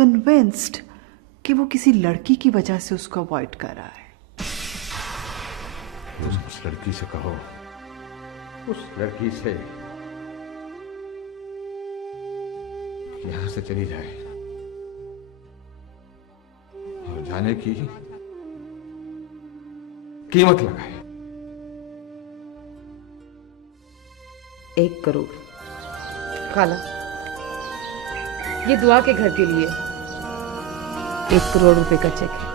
Convinced कि वो किसी लड़की की वजह से उसको अवॉइड कर रहा है। उस लड़की से कहो, उस लड़की से यहां से चली जाए और जाने की कीमत लगाए। 1 करोड़। खाला, ये दुआ के घर के लिए 1 करोड़ रुपए का चेक है।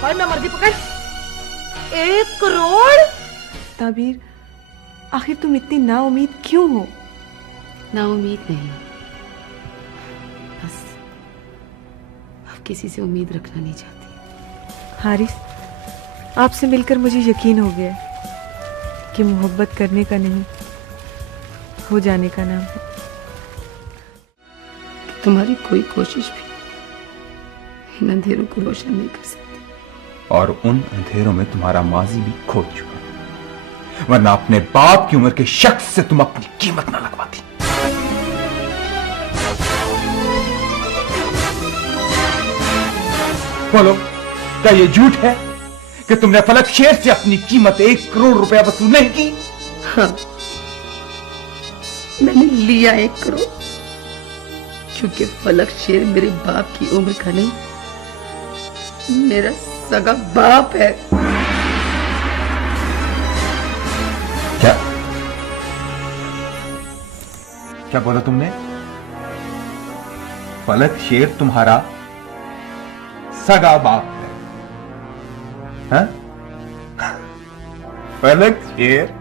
और मैं मर्जी पकड़ 1 करोड़। ताबीर, आखिर तुम इतनी नाउम्मीद क्यों हो? नाउम्मीद नहीं, बस अब किसी से उम्मीद रखना नहीं चाहती। हारिस, आपसे मिलकर मुझे यकीन हो गया कि मोहब्बत करने का नहीं, हो जाने का नाम है। तुम्हारी कोई कोशिश भी इन अंधेरों को रोशन नहीं कर सकती। और उन अंधेरों में तुम्हारा माजी भी खो चुका, वरना अपने बाप की उम्र के शख्स से तुम अपनी कीमत ना लगवाती। बोलो, क्या ये झूठ है कि तुमने फलक शेर से अपनी कीमत 1 करोड़ रुपया वसूल नहीं की? हाँ, मैंने लिया 1 करोड़, क्योंकि फलक शेर मेरे बाप की उम्र का नहीं, मेरा सगा बाप है। क्या क्या बोला तुमने? फलक शेर तुम्हारा सगा बाप है? हाँ? फलक शेर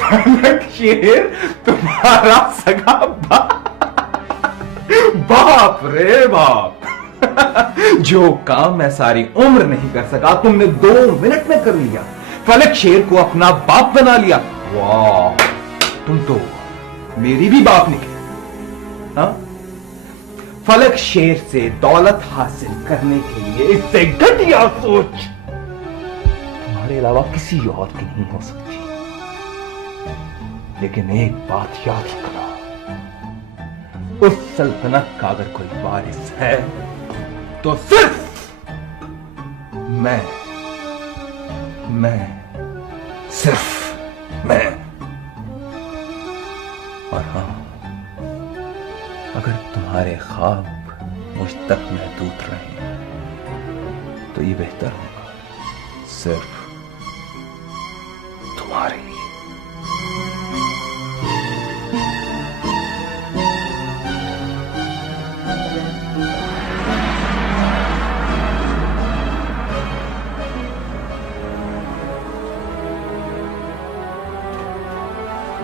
फलक शेर तुम्हारा सगा बाप रे बाप। जो काम मैं सारी उम्र नहीं कर सका, तुमने 2 मिनट में कर लिया। फलक शेर को अपना बाप बना लिया। वाह, तुम तो मेरी भी बाप निकले। हाँ? फलक शेर से दौलत हासिल करने के लिए इससे घटिया सोच तुम्हारे अलावा किसी और की नहीं हो सकती। लेकिन एक बात याद रखना, उस सल्तनत का अगर कोई वारिस है तो सिर्फ सिर्फ मैं। और हां, अगर तुम्हारे ख्वाब मुझ तक महदूद रहे तो ये बेहतर होगा सिर्फ तुम्हारे लिए।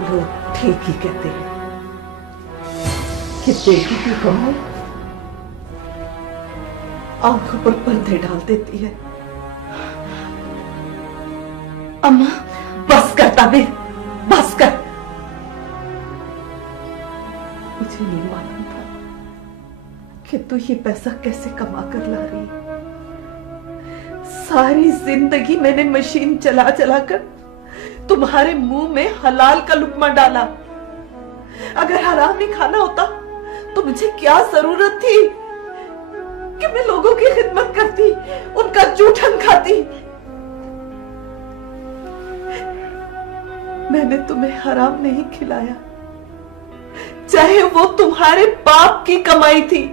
लोग ठीक ही कहते हैं कि बेटी की कमाई आंखों पर पर्दे डाल देती है। अम्मा, बस कर ताबीर, बस कर। मुझे नहीं मालूम था कि तू ये पैसा कैसे कमा कर ला रही। सारी जिंदगी मैंने मशीन चला चला कर तुम्हारे मुंह में हलाल का लुकमा डाला। अगर हराम ही खाना होता तो मुझे क्या जरूरत थी कि मैं लोगों की खिदमत करती, उनका जूठन खाती। मैंने तुम्हें हराम नहीं खिलाया, चाहे वो तुम्हारे बाप की कमाई थी।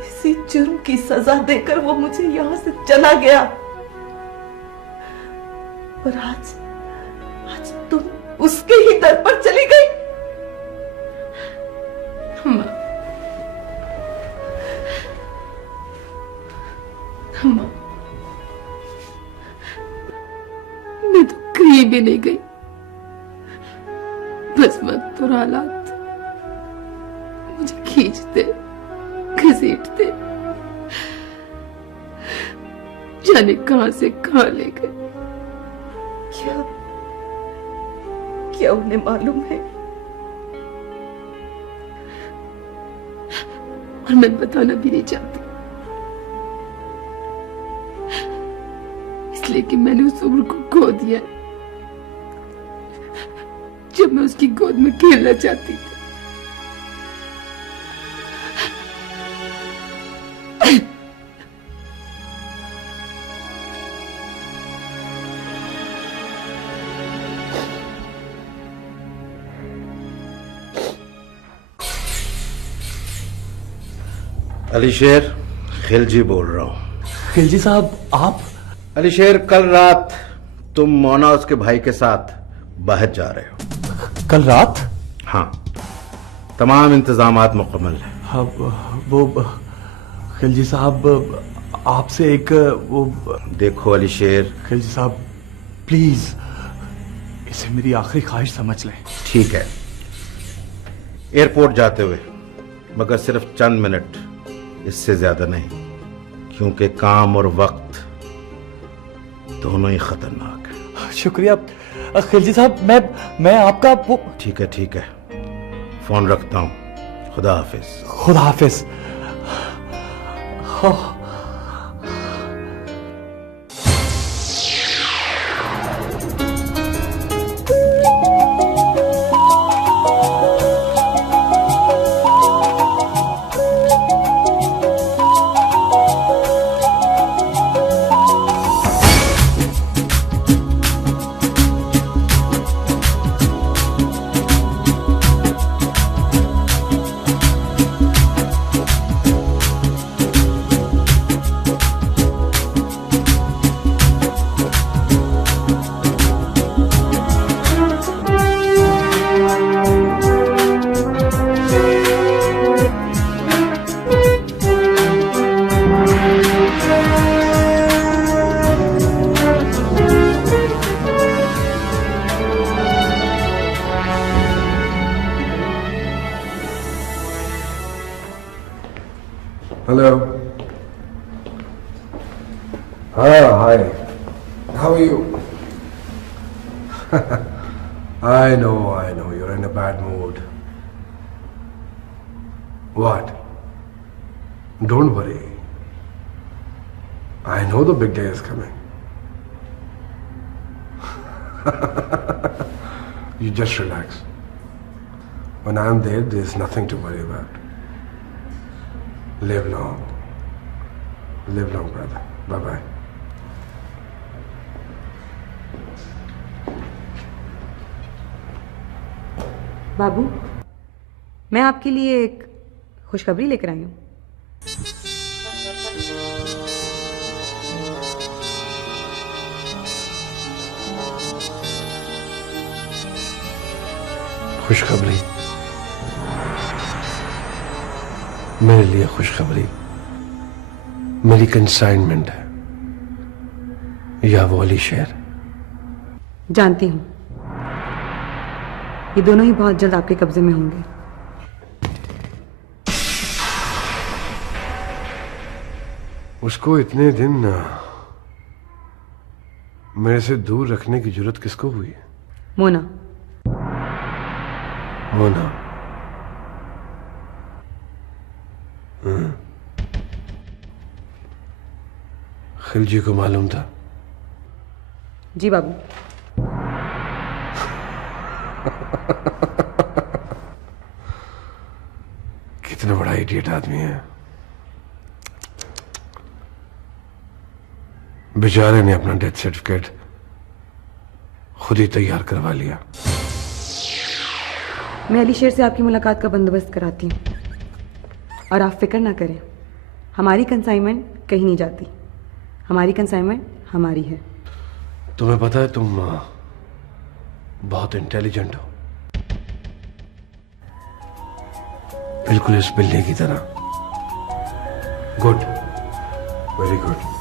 इसी जुर्म की सजा देकर वो मुझे यहां से चला गया। और आज तुम उसके ही दर पर चली गई। अम्मा, अम्मा, मैं तो कहीं भी नहीं गई, बस वक्त और हालात मुझे खींचते, घसीटते, जाने कहां से कहां ले गए। क्या उन्हें मालूम है? और मैं बताना भी नहीं चाहती, इसलिए कि मैंने उस उम्र को खो दिया। मैं उसकी गोद में खेलना चाहती थी। अलीशेर, खिलजी बोल रहा हूँ। खिलजी साहब, आप? अलीशेर, कल रात तुम मोना उसके भाई के साथ बाहर जा रहे हो। कल रात? हाँ, तमाम इंतजामात मुकम्मल है। हाँ, वो खिलजी साहब, आपसे एक वो। देखो अलीशेर, खिलजी साहब प्लीज, इसे मेरी आखिरी ख्वाहिश समझ लें। ठीक है, एयरपोर्ट जाते हुए, मगर सिर्फ चंद मिनट, इससे ज्यादा नहीं, क्योंकि काम और वक्त दोनों ही खतरनाक है। शुक्रिया खिलजी साहब, मैं आपका वो। ठीक है ठीक है, फोन रखता हूं। खुदा हाफिज। खुदा हाफिज। Hello. Hi. How are you? I know. You're in a bad mood. What? Don't worry. I know the big day is coming. You just relax. When I'm there, there's nothing to worry about. Live long. Live long, brother. Bye-bye. बाबू, मैं आपके लिए एक खुशखबरी लेकर आई हूँ। खुशखबरी? मेरे लिए खुशखबरी मेरी कंसाइनमेंट है या वो अलीशेर? जानती हूँ, ये दोनों ही बहुत जल्द आपके कब्जे में होंगे। उसको इतने दिन मेरे से दूर रखने की जरूरत किसको हुई है? मोना। मोना? खिलजी को मालूम था? जी बाबू। कितना बड़ा इडियट आदमी है। बेचारे ने अपना डेथ सर्टिफिकेट खुद ही तैयार करवा लिया। मैं अलीशेर से आपकी मुलाकात का बंदोबस्त कराती हूँ, और आप फिक्र ना करें, हमारी कंसाइनमेंट कहीं नहीं जाती। हमारी कंसाइनमेंट हमारी है। तुम्हें पता है तुम बहुत इंटेलिजेंट हो, बिल्कुल इस बिल्ली की तरह। Good, very good.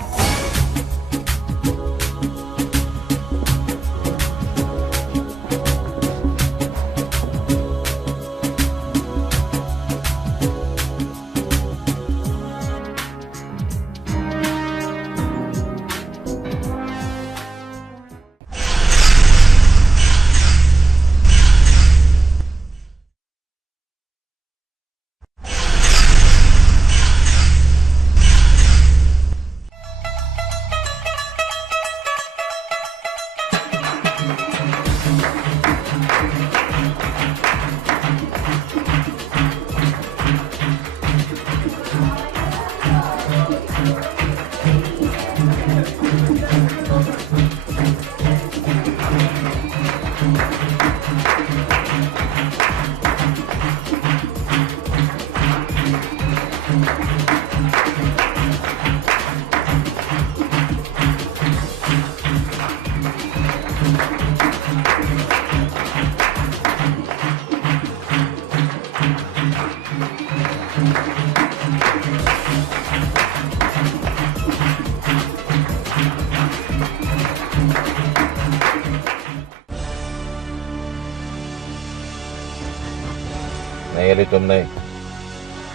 नहीं अली तुम नहीं,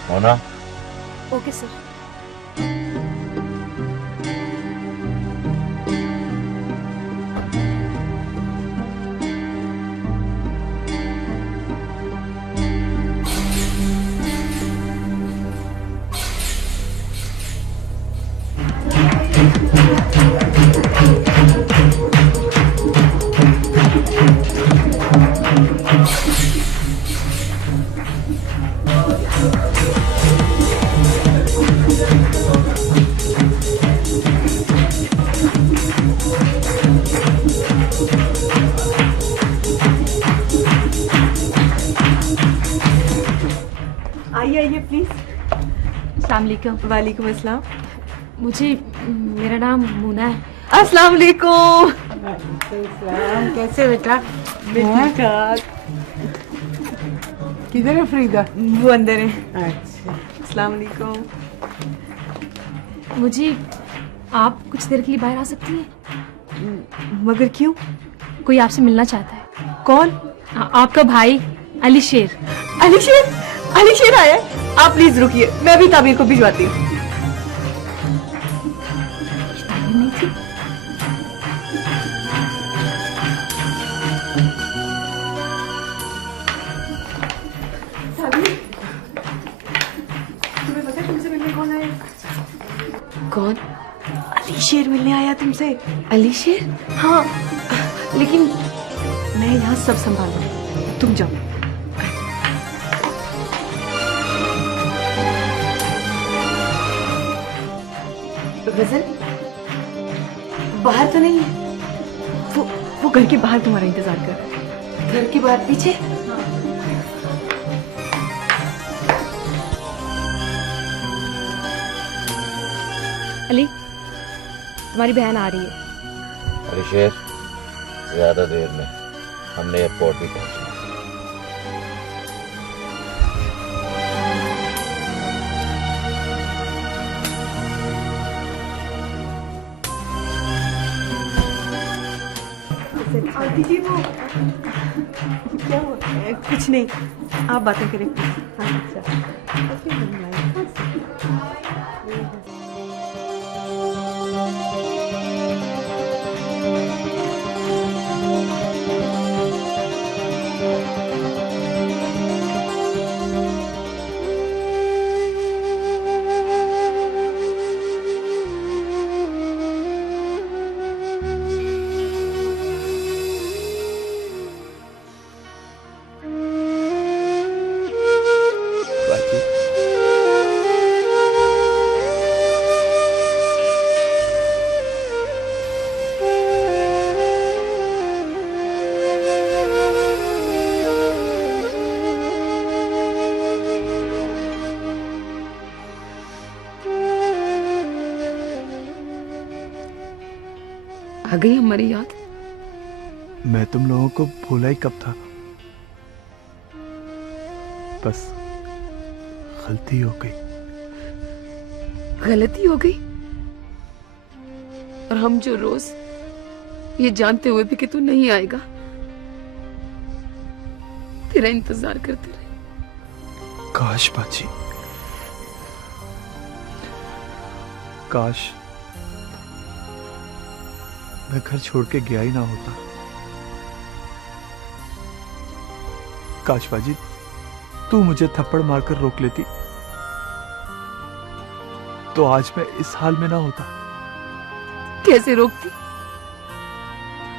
मोना। Okay sir. आइए आइए प्लीज। अस्सलाम वालेकुम। वालेकुम अस्सलाम। मुझे, मेरा नाम मुना है। अस्सलाम वालेकुम। कैसे बेटा? ठीक ठाक। किधर है फरीदा? वो अंदर है। अच्छा, अस्सलाम वालेकुम। मुझे, आप कुछ देर के लिए बाहर आ सकती हैं? मगर क्यों? कोई आपसे मिलना चाहता है। कौन? आपका भाई अली शेर। अली शेर? अली शेर आया है? आप प्लीज रुकिए, मैं भी ताबीर को भिजवाती हूँ। नहीं थी। तुम्हें पता है तुमसे मिलने कौन आया? कौन? अली शेर मिलने आया तुमसे। अली शेर? हाँ, लेकिन मैं यहाँ सब संभाल लूँ, तुम जाओ। गजल बाहर तो नहीं है? वो घर के बाहर तुम्हारा इंतजार कर। घर के बाहर पीछे? अली, तुम्हारी बहन आ रही है। अली शेर, ज्यादा देर में हमने एयरपोर्ट भी पहुंचना। आंटी जी वो क्या हुआ? कुछ नहीं, आप बातें करें। अच्छा, आ गई हमारी याद। मैं तुम लोगों को भूला ही कब था, बस गलती हो गई। गलती हो गई? और हम जो रोज ये जानते हुए भी कि तू नहीं आएगा, तेरा इंतजार करते रहे। काश बाजी, काश मैं घर छोड़ के गया ही ना होता। काश बाजी तू मुझे थप्पड़ मारकर रोक लेती तो आज मैं इस हाल में ना होता। कैसे रोकती?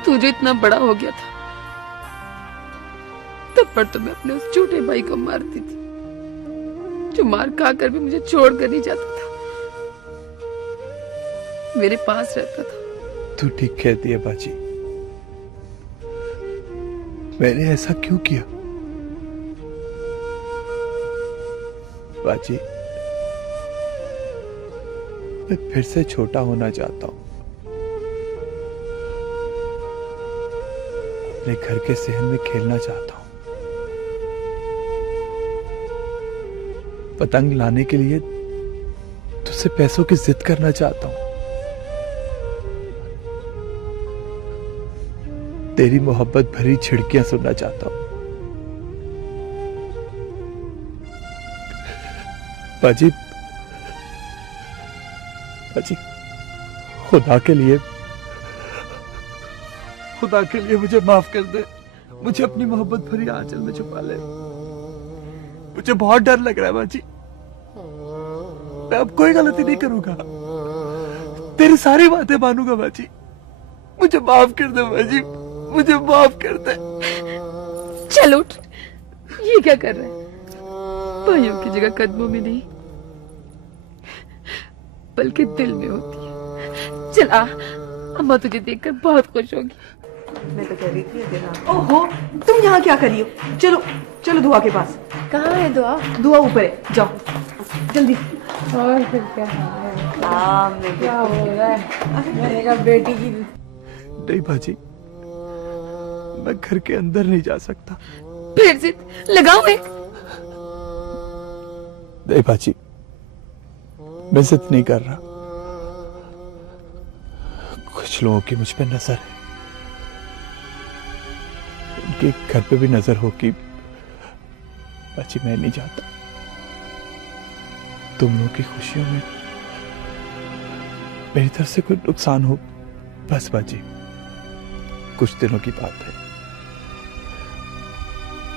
तू जो इतना बड़ा हो गया था, थप्पड़ तो मैं अपने उस छोटे भाई को मारती थी, जो मार खा कर भी मुझे छोड़ कर नहीं जाता था, मेरे पास रहता था। तू ठीक कहती है बाजी, मैंने ऐसा क्यों किया? बाजी मैं फिर से छोटा होना चाहता हूं, अपने घर के सहन में खेलना चाहता हूं, पतंग लाने के लिए तुझसे पैसों की जिद करना चाहता हूं, तेरी मोहब्बत भरी छिड़कियां सुनना चाहता हूं, बाजी, बाजी, खुदा के लिए मुझे माफ कर दे। मुझे अपनी मोहब्बत भरी आंचल में छुपा ले। मुझे बहुत डर लग रहा है बाजी। मैं अब कोई गलती नहीं करूंगा, तेरी सारी बातें मानूंगा बाजी। मुझे माफ कर दे बाजी, मुझे माफ कर दे। चल उठ, ये क्या कर रहा है? भाइयों की जगह कदमों में नहीं बल्कि दिल में होती है। चल आ, अम्मा तुझे देखकर बहुत खुश होगी। मैं तो कह रही थी देना। ओहो, तुम यहाँ क्या करी हो? चलो चलो दुआ के पास। कहाँ है दुआ? दुआ ऊपर है, जाओ जल्दी। और फिर क्या क्या हो रहा है? मैंने कहा बेटी की। नहीं बाजी, मैं घर के अंदर नहीं जा सकता। फिर जिद लगाओ एक। नहीं बाजी, मैं जिद नहीं कर रहा। कुछ लोगों की मुझ पे नजर है, उनके घर पे भी नजर हो कि बाजी मैं नहीं चाहता तुम लोगों की खुशियों में मेरी तरफ से कोई नुकसान हो। बस बाजी, कुछ दिनों की बात है।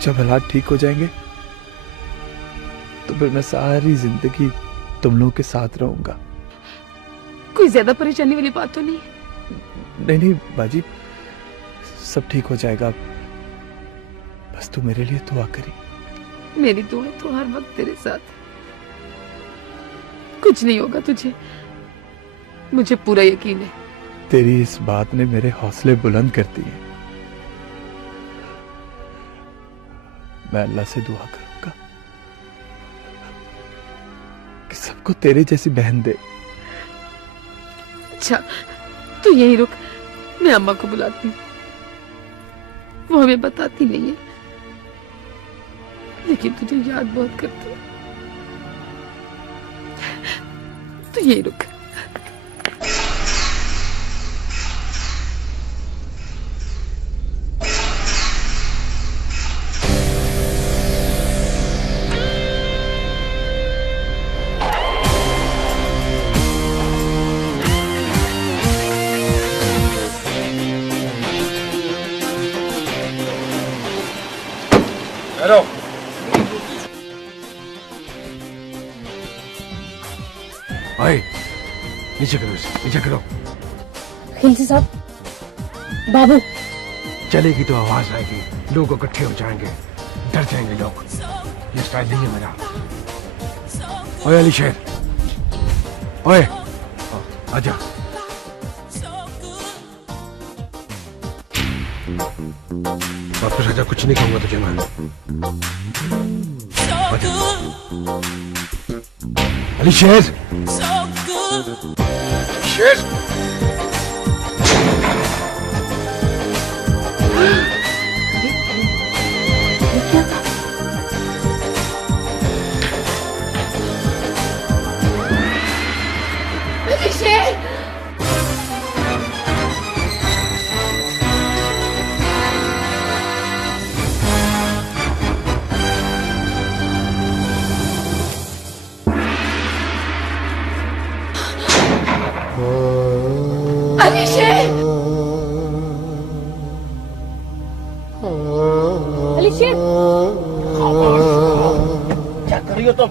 जब हालात ठीक हो जाएंगे तो फिर मैं सारी जिंदगी तुम लोगों के साथ रहूंगा। कोई ज्यादा परेशानी वाली बात तो नहीं है? नहीं नहीं बाजी, सब ठीक हो जाएगा। बस तू मेरे लिए दुआ करी। मेरी दुआ तो हर वक्त तेरे साथ है। कुछ नहीं होगा तुझे, मुझे पूरा यकीन है। तेरी इस बात ने मेरे हौसले बुलंद कर दिए। मैं अल्लाह से दुआ करूंगा कि सबको तेरे जैसी बहन दे। अच्छा तू यही रुक, मैं अम्मा को बुलाती हूँ। वो हमें बताती नहीं है, लेकिन तुझे याद बहुत करती है। तू यही रुक। हेलो, ओए, नीचे करो इसे, नीचे करो। खिलजी साहब, बाबू। चलेगी तो आवाज आएगी, लोग इकट्ठे हो जाएंगे, डर जाएंगे लोग। ये स्टाइल नहीं है मेरा। ओए अली शेर, ओए आजा। वापस आजा, कुछ नहीं कहूंगा तुझे मैं। आजा। अली शेर, शेर। क्या कर रही हो तुम?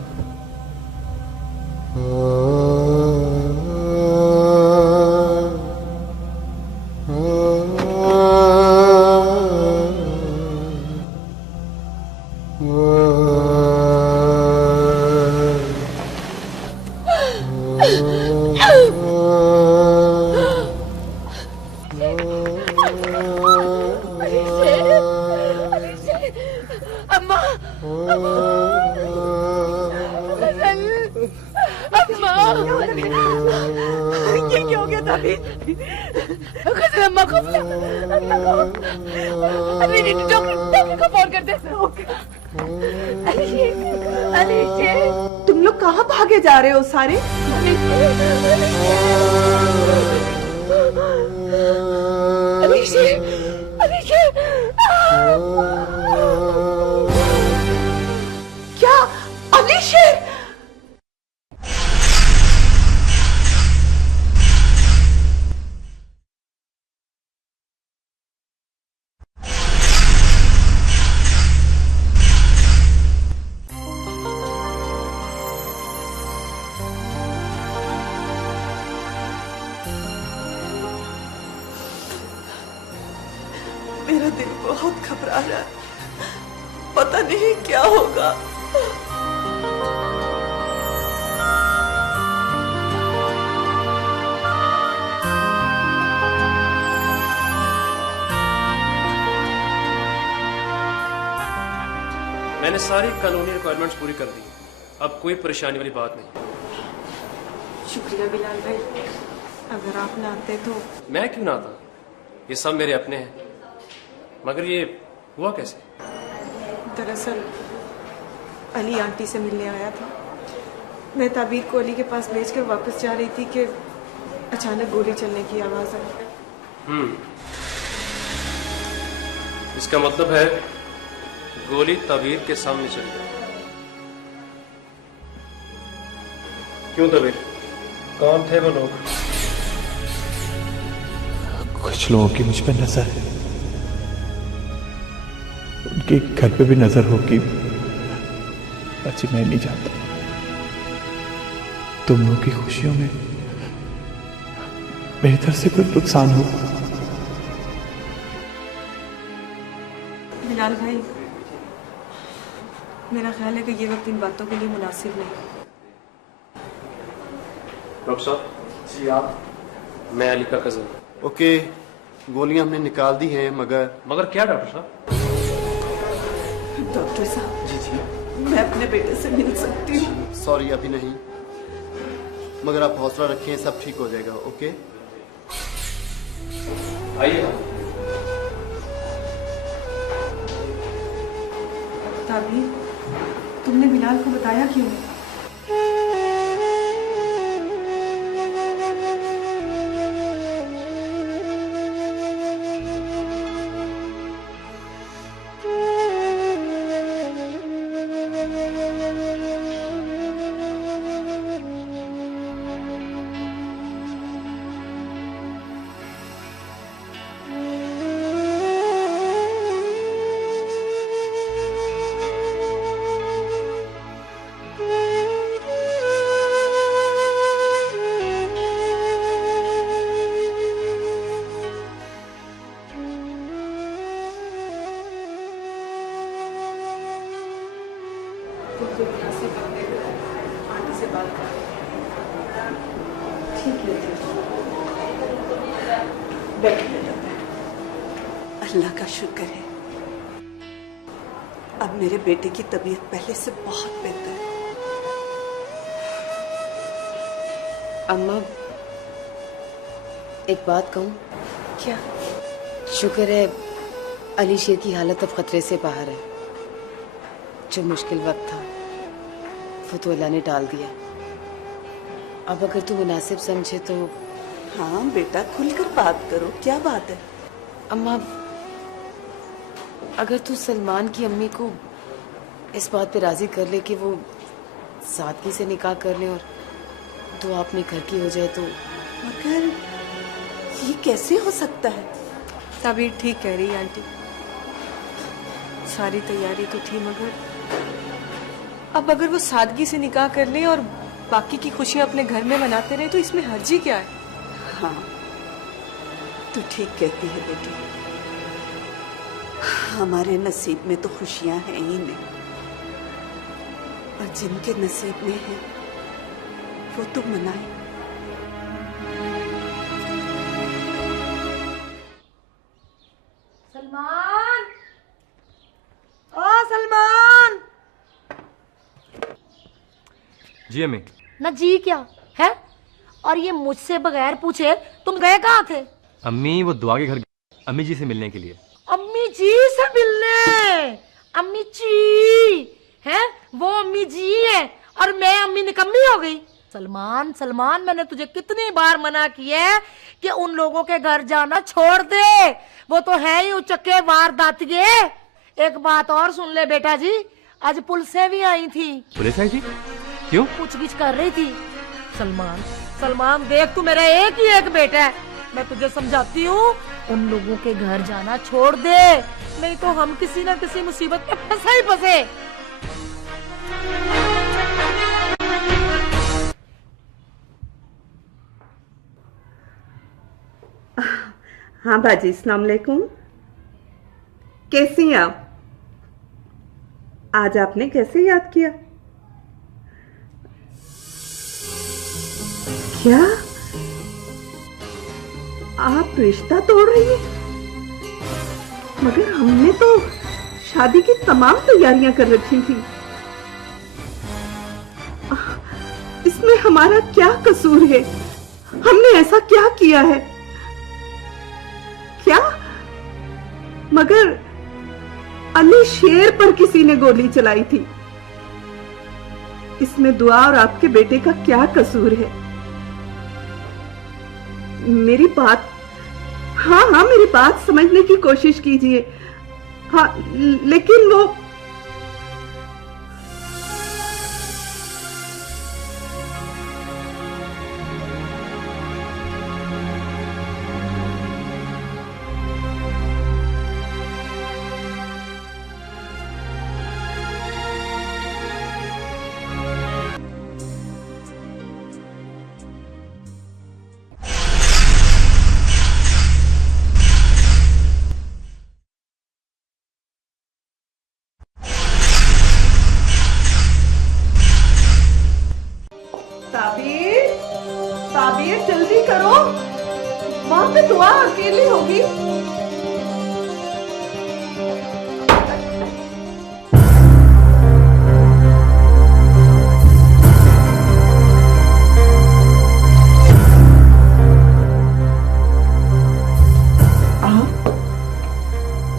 ये क्या हो गया था अभी? अम्मा को डॉक्टर को फोन कर दे। तुम लोग कहाँ भागे जा रहे हो सारे? क्या अली शेर? मेरा दिल बहुत घबरा रहा है, पता नहीं क्या होगा। मैंने सारी कानूनी रिक्वायरमेंट्स पूरी कर दी, अब कोई परेशानी वाली बात नहीं। शुक्रिया बिलाल भाई, अगर आप ना आते तो। मैं क्यों ना आता, ये सब मेरे अपने हैं। मगर ये हुआ कैसे? दरअसल अली आंटी से मिलने आया था। मैं ताबीर को अली के पास भेजकर वापस जा रही थी कि अचानक गोली चलने की आवाज आई। इसका मतलब है गोली ताबीर के सामने चली। क्यों ताबीर, कौन थे वो लोग? कुछ लोगों की मुझ पर नजर है, उनके घर पे भी नजर होगी। अच्छी मैं नहीं जानता, तुम लोगों की खुशियों में मेरी तरफ से कोई नुकसान हो। बिलाल भाई, मेरा ख्याल है कि ये वक्त इन बातों के लिए मुनासिब नहीं। डॉक्टर साहब जी, आप? मैं अली का कजन। ओके, गोलियां हमने निकाल दी हैं, मगर क्या डॉक्टर साहब? डॉक्टर साहब जी जी, मैं अपने बेटे से मिल सकती हूँ? सॉरी अभी नहीं, मगर आप हौसला रखें, सब ठीक हो जाएगा। ओके आइए। ताबीर, तुमने बिलाल को बताया क्यों? आंटी से बात कर। ठीक है, बैठिए। अल्लाह का शुक्र है, अब मेरे बेटे की तबीयत पहले से बहुत बेहतर है। अम्मा, एक बात कहूँ? क्या? शुक्र है अली शेर की हालत अब खतरे से बाहर है। जो मुश्किल वक्त था वो तो अल्लाह ने टाल दिया। अब अगर तू मुनासिब समझे तो। हाँ बेटा, खुलकर बात करो, क्या बात है? अम्मा, अगर तू सलमान की अम्मी को इस बात पे राजी कर ले कि वो सादगी से निकाह कर ले और तो अपने घर की हो जाए तो। मगर ये कैसे हो सकता है? ताबीर ठीक कह रही है आंटी, सारी तैयारी तो थी, मगर अब अगर वो सादगी से निकाह कर ले और बाकी की खुशियां अपने घर में मनाते रहे तो इसमें हर्जी क्या है? हाँ, तू ठीक कहती है बेटी। हमारे नसीब में तो खुशियां हैं ही नहीं, और जिनके नसीब में है वो तो मनाए। सलमान, ओ सलमान। जी अम्मी। ना जी क्या है? और ये मुझसे बगैर पूछे तुम गए कहाँ थे? अम्मी वो दुआ के घर अम्मी जी से मिलने के लिए। अम्मी जी से मिलने? अम्मी जी है वो अम्मी जी है और मैं अम्मी निकम्मी हो गई? सलमान सलमान, मैंने तुझे कितनी बार मना किया है कि उन लोगों के घर जाना छोड़ दे, वो तो है ही उचक्के वारदातिये। एक बात और सुन ले बेटा जी, आज पुलिसें भी आई थी। पुलिस आई थी? क्यों? पूछगिछ कर रही थी। सलमान सलमान देख, तू मेरा एक ही एक बेटा है, मैं तुझे समझाती हूँ, उन लोगों के घर जाना छोड़ दे, नहीं तो हम किसी न किसी मुसीबत में फंसे ही फंसे। हाँ बाजी, अस्सलाम वालेकुम। कैसी हैं आप? आज आपने कैसे याद किया? क्या आप रिश्ता तोड़ रही हैं? मगर हमने तो शादी की तमाम तैयारियां कर रखी थी। इसमें हमारा क्या कसूर है? हमने ऐसा क्या किया है? क्या? मगर अली शेर पर किसी ने गोली चलाई थी। इसमें दुआ और आपके बेटे का क्या कसूर है? मेरी बात, हाँ मेरी बात समझने की कोशिश कीजिए। हाँ, लेकिन वो ताबीर जल्दी करो, वहां पे दुआ अकेली होगी।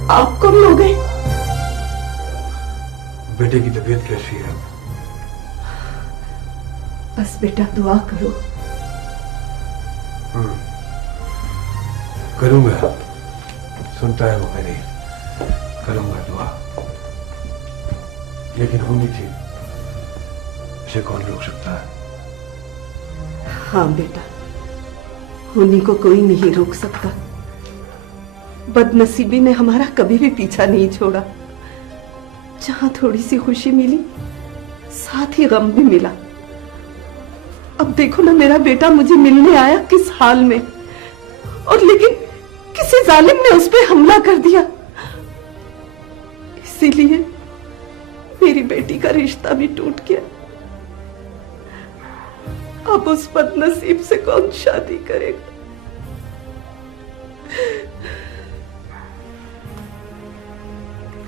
आप कब हो गए? बेटे की तबीयत कैसी है? बस बेटा दुआ करो। करूंगा, सुनता है वो मेरी, करूंगा दुआ। लेकिन होनी थी, इसे कौन रोक सकता है? हाँ बेटा, होनी को कोई नहीं रोक सकता। बदनसीबी ने हमारा कभी भी पीछा नहीं छोड़ा। जहां थोड़ी सी खुशी मिली, साथ ही गम भी मिला। अब देखो ना, मेरा बेटा मुझे मिलने आया किस हाल में, और लेकिन किसी जालिम ने उस पर हमला कर दिया। इसीलिए मेरी बेटी का रिश्ता भी टूट गया। अब उस बदनसीब से कौन शादी करेगा?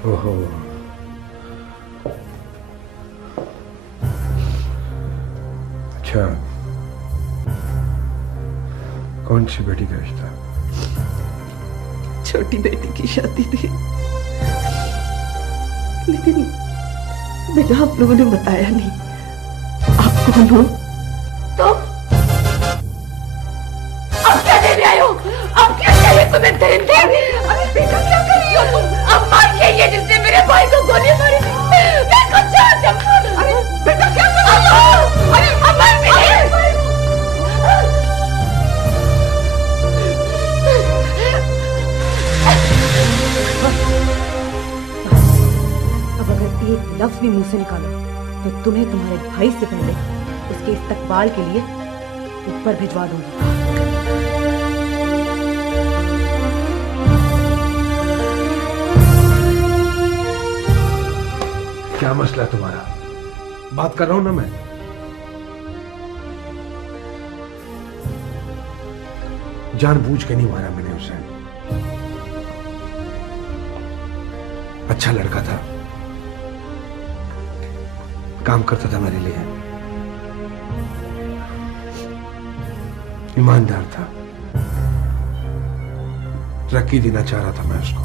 ओहो, अच्छा, कौन सी बेटी का रिश्ता? छोटी बेटी की शादी थी, लेकिन बेटा आप लोगों ने बताया नहीं। आप कौन हो? तो अब क्या देने आए हो? अब क्या चाहिए तुम्हें? अरे बेटा क्या कर रही हो तुम? अम्मा यही है जिसने मेरे भाई को गोली मारी। देखो अरे बेटा क्या कर रही हो? अरे अम्मा अब अगर एक लफ्ज भी मुंह से निकाला तो तुम्हें तुम्हारे भाई से पहले उसके इस्तकबाल के लिए ऊपर भिजवा दूंगी। क्या मसला है तुम्हारा? बात कर रहा हूं ना मैं। जानबूझ के नहीं मारा मैंने उसे। अच्छा लड़का था, काम करता था मेरे लिए, ईमानदार था, तरक्की देना चाह रहा था मैं उसको,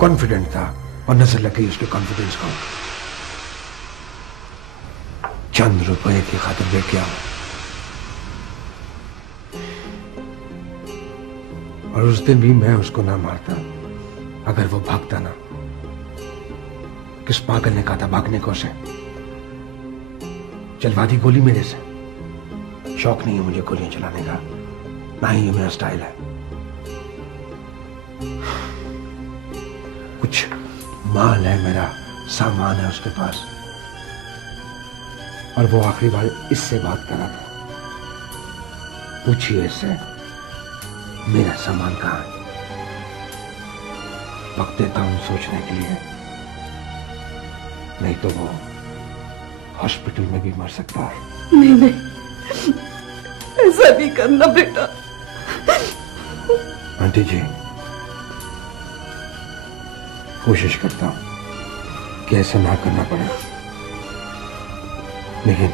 कॉन्फिडेंट था, और नजर लग गई उसके कॉन्फिडेंस को। चंद रुपए की खातिर ले गया और उस दिन भी मैं उसको ना मारता अगर वो भागता ना। किस पागल ने कहा था भागने को उसे? चलवा दी गोली मेरे से। शौक नहीं है मुझे गोलियां चलाने का, ना ही ये मेरा स्टाइल है। कुछ माल है मेरा, सामान है उसके पास, और वो आखिरी बार इससे बात कर रहा था। पूछिए इससे मेरा सामान कहां है। वक्त देता हूं सोचने के लिए, नहीं तो वो हॉस्पिटल में भी मर सकता है। नहीं नहीं, ऐसा नहीं करना बेटा। आंटी जी, कोशिश करता हूं कि ऐसा ना करना पड़े, लेकिन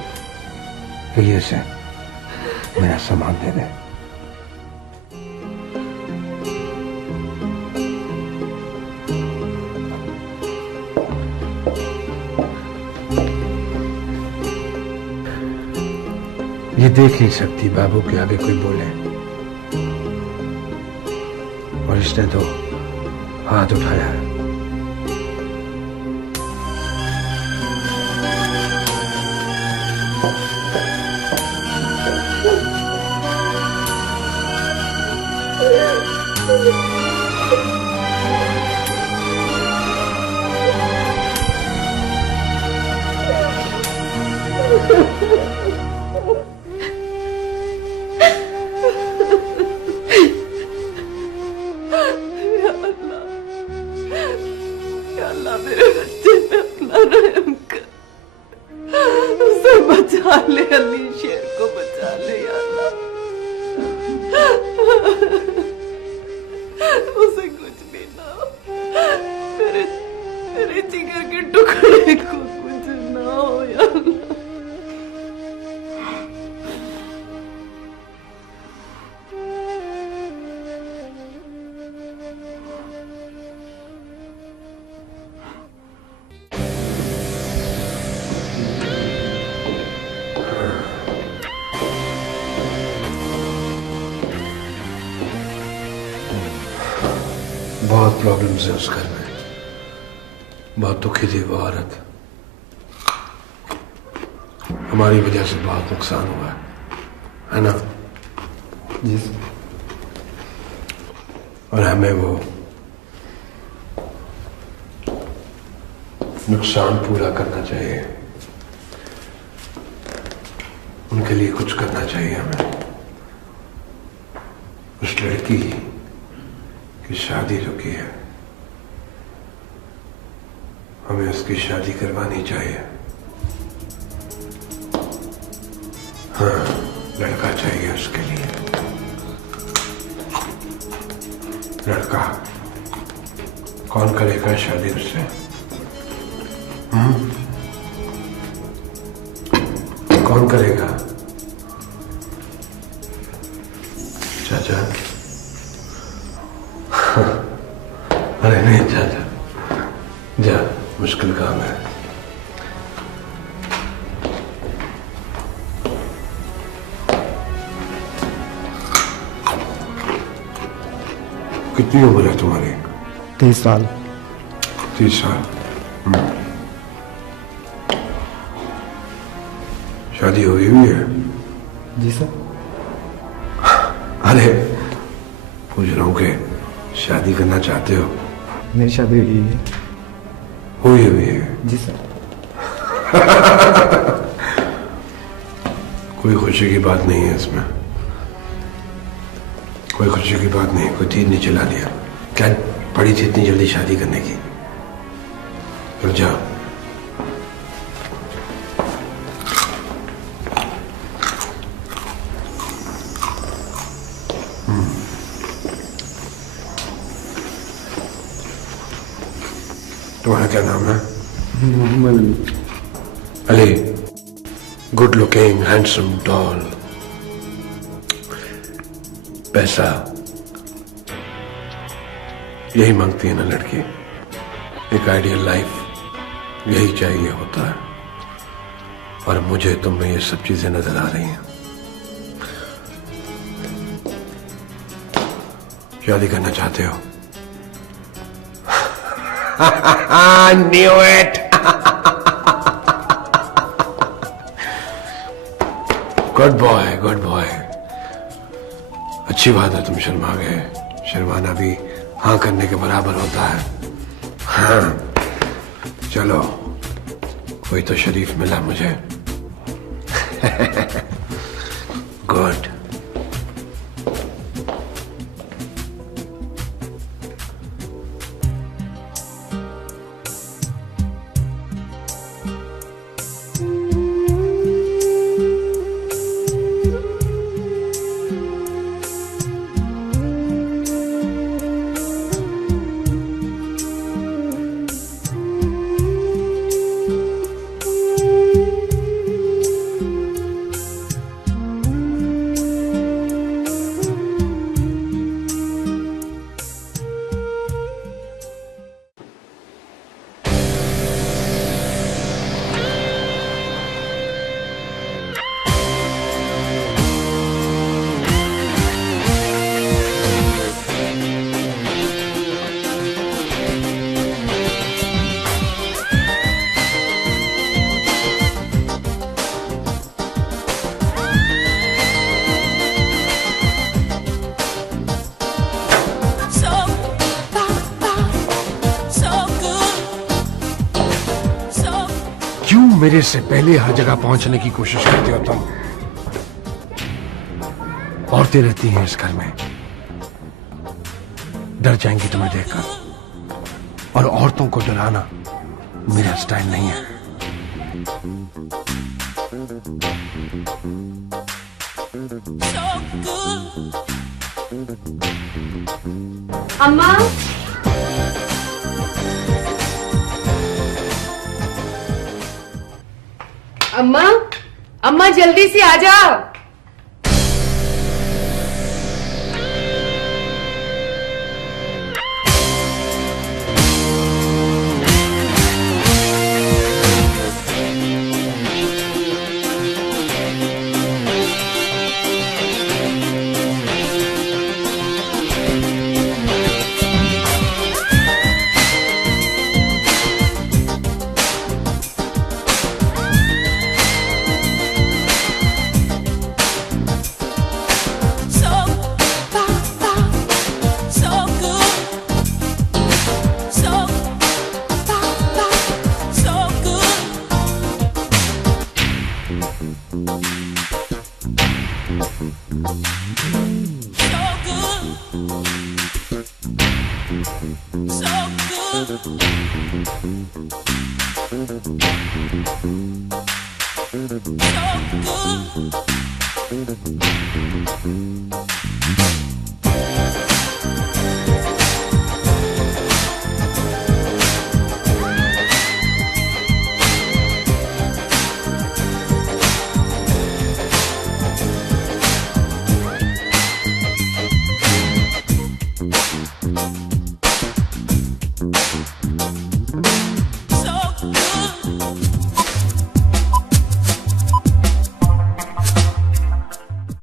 प्लीज से मेरा सामान दे दे। ये देख नहीं सकती बाबू के आगे कोई बोले, और इसने तो हाथ उठाया है। अल्लाह मेरे बच्चे पे अपना रहम कर, उसे बचा ले, अली शेर को बचा ले या अल्लाह। उसे कुछ भी ना हो, मेरे जिगर के टुकड़े को कुछ ना हो या अल्लाह। बहुत प्रॉब्लम्स है उस घर में, बहुत दुखी थी वो औरत, हमारी वजह से बहुत नुकसान हुआ है ना जी? और हमें वो नुकसान पूरा करना चाहिए, उनके लिए कुछ करना चाहिए हमें। उस लड़की की शादी रुकी है, हमें उसकी शादी करवानी चाहिए। हाँ, लड़का चाहिए उसके लिए, लड़का। कौन करेगा शादी उससे? कौन करेगा? चाचा? अरे नहीं चाचा, जा, मुश्किल काम है। कितनी उम्र है तुम्हारी? 30 साल। 30 साल। शादी हुई है? जी सर। अरे पूछ रहा हूँ कि शादी करना चाहते हो? मेरी शादी हुई है। हुई है? जी सर। कोई खुशी की बात नहीं है इसमें, कोई खुशी की बात नहीं। कोई तीर नहीं चला दिया। क्या पड़ी थी इतनी जल्दी शादी करने की? तो जाओ। तुम्हारा क्या नाम है? Ali. Good looking, handsome, tall, पैसा, यही मांगती है ना लड़की। एक आइडियल लाइफ यही चाहिए होता है, और मुझे तुम में ये सब चीजें नजर आ रही हैं। शादी करना चाहते हो? I knew it. Good boy, good boy. अच्छी बात है तुम शर्मा गए। शर्माना भी हाँ करने के बराबर होता है। हाँ चलो, कोई तो शरीफ मिला मुझे। गुड। मेरे से पहले हर जगह पहुंचने की कोशिश करते हो तुम। औरतें रहती हैं इस घर में, डर जाएंगी तुम्हें देखकर, और औरतों को डराना मेरा स्टाइल नहीं है। अम्मा, अम्मा, अम्मा जल्दी से आ जाओ।